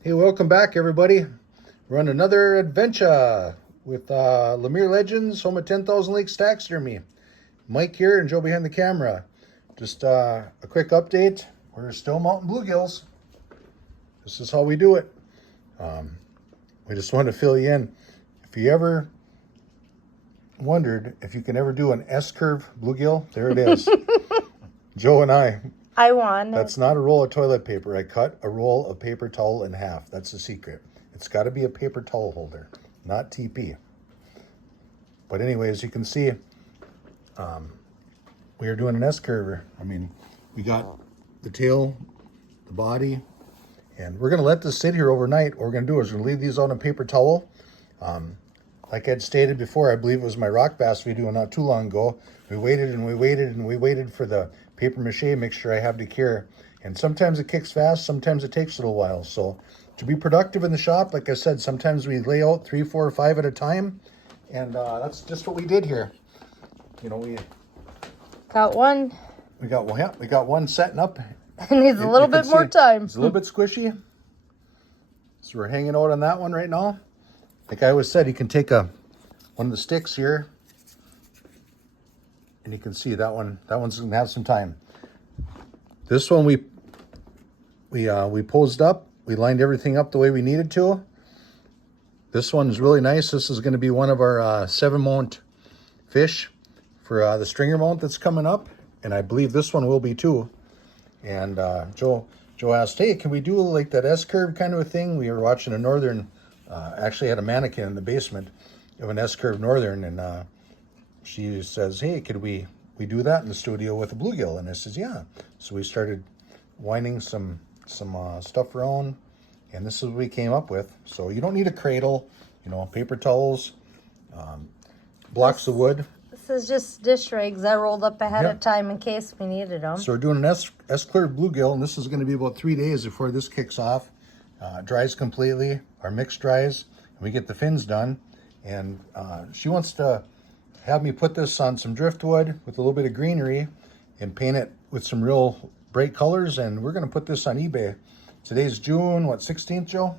Hey, welcome back, everybody. We're on another adventure with Lemire Legends, home at 10,000 Lakes Taxidermy. Mike here and Joe behind the camera. Just a quick update. We're still mounting bluegills. This is how we do it. We just wanted to fill you in. If you ever wondered if you can ever do an S-curve bluegill, there it is. Joe and I won. That's not a roll of toilet paper. I cut a roll of paper towel in half. That's the secret. It's got to be a paper towel holder, not TP. But anyway, as you can see, we are doing an S-curver. I mean, we got the tail, the body, and we're going to let this sit here overnight. What we're going to do is we're going to leave these on a paper towel. Like I'd stated before, I believe it was my rock bass video not too long ago. We waited and we waited and we waited for the paper mache mixture I have to cure. And sometimes it kicks fast, sometimes it takes a little while. So to be productive in the shop, like I said, sometimes we lay out 3, 4, 5 at a time. And that's just what we did here. You know, we got one. We got one setting up. It needs a little bit more time. It's a little bit squishy. So we're hanging out on that one right now. Like I always said, you can take one of the sticks here, and you can see that one's gonna have some time. This one we posed up, we lined everything up the way we needed to. This one is really nice. This is going to be one of our 7 mount fish for the stringer mount that's coming up, and I believe this one will be too. And Joe asked, hey, can we do like that S-curve kind of a thing? We were watching a northern. Actually had a mannequin in the basement of an S-curve northern, and she says, hey, could we do that in the studio with a bluegill? And I says, yeah. So we started winding some stuff around, and this is what we came up with. So you don't need a cradle, you know, paper towels, blocks of wood. This is just dish rigs I rolled up ahead of time in case we needed them. So we're doing an S-curve bluegill, and this is going to be about 3 days before this kicks off. Dries completely, our mix dries, and we get the fins done. And she wants to have me put this on some driftwood with a little bit of greenery and paint it with some real bright colors, and we're going to put this on eBay. Today's June, 16th, Joe?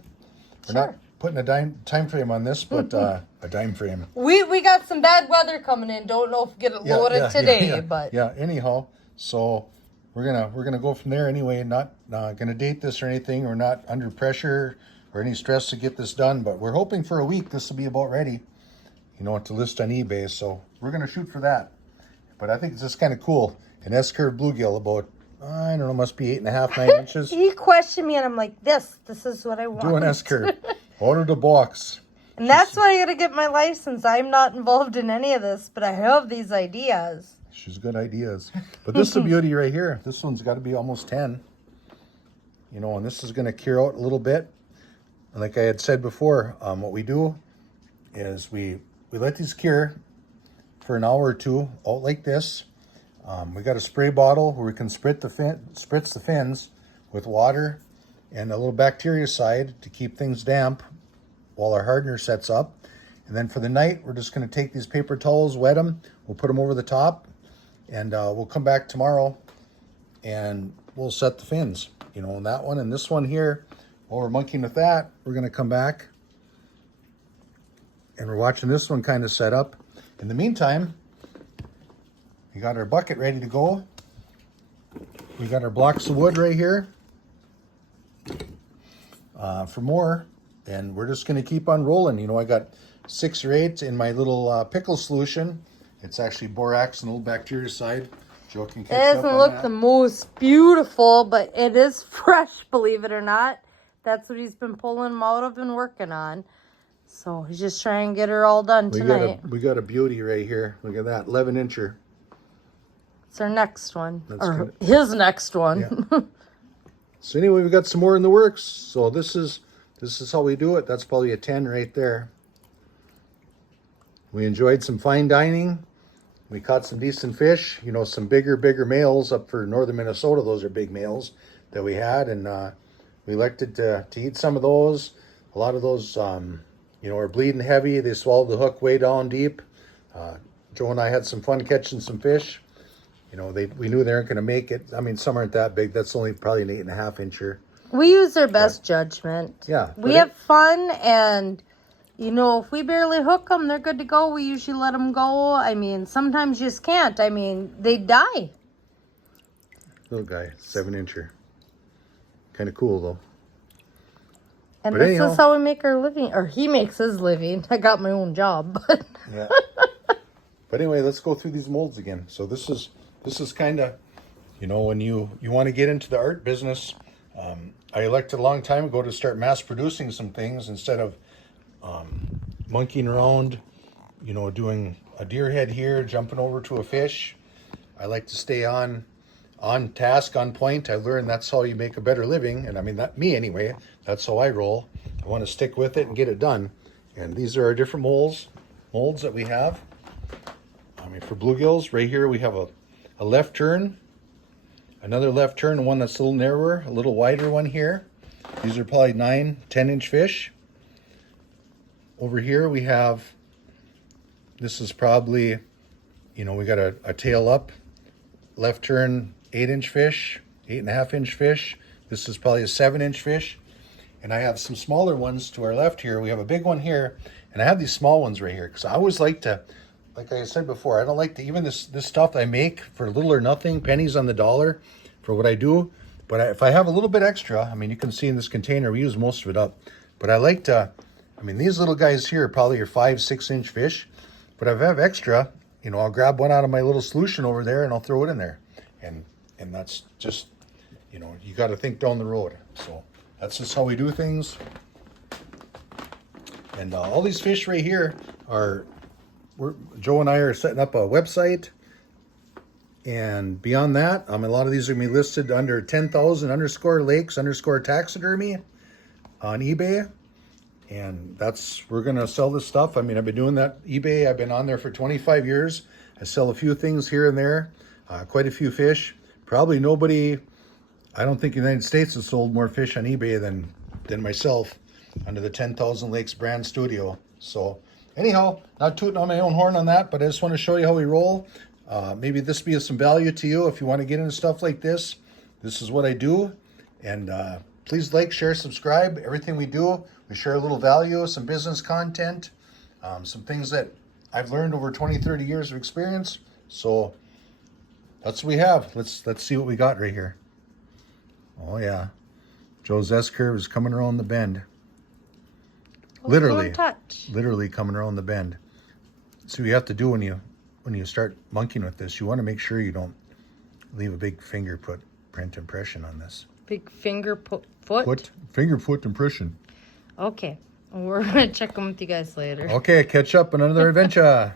We're not putting a time frame on this, but a dime frame. We got some bad weather coming in. Don't know if we get it loaded today, but anyhow, so we're gonna go from there anyway. Not gonna date this or anything. We're not under pressure or any stress to get this done, but we're hoping for a week this will be about ready, you know, to list on eBay. So we're gonna shoot for that. But I think it's just kind of cool. An S-curve bluegill, about I don't know, must be 8.5, 9 inches. He questioned me, and I'm like, this is what I want. Do an S-curve. Order the box. And that's why I gotta get my license. I'm not involved in any of this, but I have these ideas. She's good ideas. But this is the beauty right here. This one's got to be almost 10. You know, and this is going to cure out a little bit. And like I had said before, what we do is we let these cure for an hour or two out like this. We got a spray bottle where we can spritz the fins with water and a little bactericide to keep things damp while our hardener sets up. And then for the night, we're just going to take these paper towels, wet them, we'll put them over the top, and we'll come back tomorrow and we'll set the fins, you know, on that one. And this one here, while we're monkeying with that, we're going to come back and we're watching this one kind of set up. In the meantime, we got our bucket ready to go. We got our blocks of wood right here for more, and we're just going to keep on rolling. You know, I got 6 or 8 in my little pickle solution. It's actually borax and old bactericide. Joe can catch up on that. It doesn't look the most beautiful, but it is fresh, believe it or not. That's what he's been pulling them out of and working on. So he's just trying to get her all done tonight. We got a beauty right here. Look at that, 11-incher. It's our next one. His next one. Yeah. So anyway, we got some more in the works. So this is how we do it. That's probably a 10 right there. We enjoyed some fine dining. We caught some decent fish. You know, some bigger males up for northern Minnesota. Those are big males that we had, and we elected to eat some of those. A lot of those, you know, are bleeding heavy. They swallowed the hook way down deep. Joe and I had some fun catching some fish. You know, we knew they weren't going to make it. I mean, some aren't that big. That's only probably an 8.5 incher. We use their best judgment. Yeah, We but have fun, and, you know, if we barely hook them, they're good to go. We usually let them go. I mean, sometimes you just can't. I mean, they die. Little guy, 7-incher. Kind of cool though. And But this anyhow. is how we make our living. Or he makes his living. I got my own job. But Yeah. But anyway, let's go through these molds again. So this is kind of, you know, when you want to get into the art business. I elected a long time ago to start mass producing some things instead of monkeying around, you know, doing a deer head here, jumping over to a fish. I like to stay on task, on point. I learned that's how you make a better living. And I mean, that me anyway, that's how I roll. I want to stick with it and get it done. And these are our different molds that we have. I mean, for bluegills, right here we have a left turn, another left turn, one that's a little narrower, a little wider one here. These are probably 9-10 inch fish. Over here we have, this is probably, you know, we got a tail up, left turn, 8-inch fish, 8.5-inch fish. This is probably a 7-inch fish. And I have some smaller ones to our left here. We have a big one here, and I have these small ones right here because I always like to, like I said before, I don't like to, even this stuff I make for little or nothing, pennies on the dollar for what I do. But if I have a little bit extra, I mean, you can see in this container, we use most of it up. But I like to, I mean, these little guys here are probably your 5-6 inch fish. But if I have extra, you know, I'll grab one out of my little solution over there and I'll throw it in there. And that's just, you know, you got to think down the road. So that's just how we do things. And all these fish right here are, Joe and I are setting up a website. And beyond that, a lot of these are going to be listed under 10,000 _lakes _taxidermy on eBay. And we're going to sell this stuff. I mean, I've been doing that eBay. I've been on there for 25 years. I sell a few things here and there, quite a few fish. Probably nobody, I don't think the United States has sold more fish on eBay than myself under the 10,000 Lakes brand studio. So anyhow, not tooting on my own horn on that, but I just want to show you how we roll. Maybe this be of some value to you if you want to get into stuff like this. This is what I do. And please like, share, subscribe. Everything we do, we share a little value, some business content, some things that I've learned over 20, 30 years of experience. So that's what we have. Let's see what we got right here. Oh yeah. Joe's S-curve is coming around the bend. Literally coming around the bend. So you have to do when you start monkeying with this, you want to make sure you don't leave a big fingerprint impression on this. Big foot? Fingerprint impression. Okay. We're going to check them with you guys later. Okay, catch up on another adventure.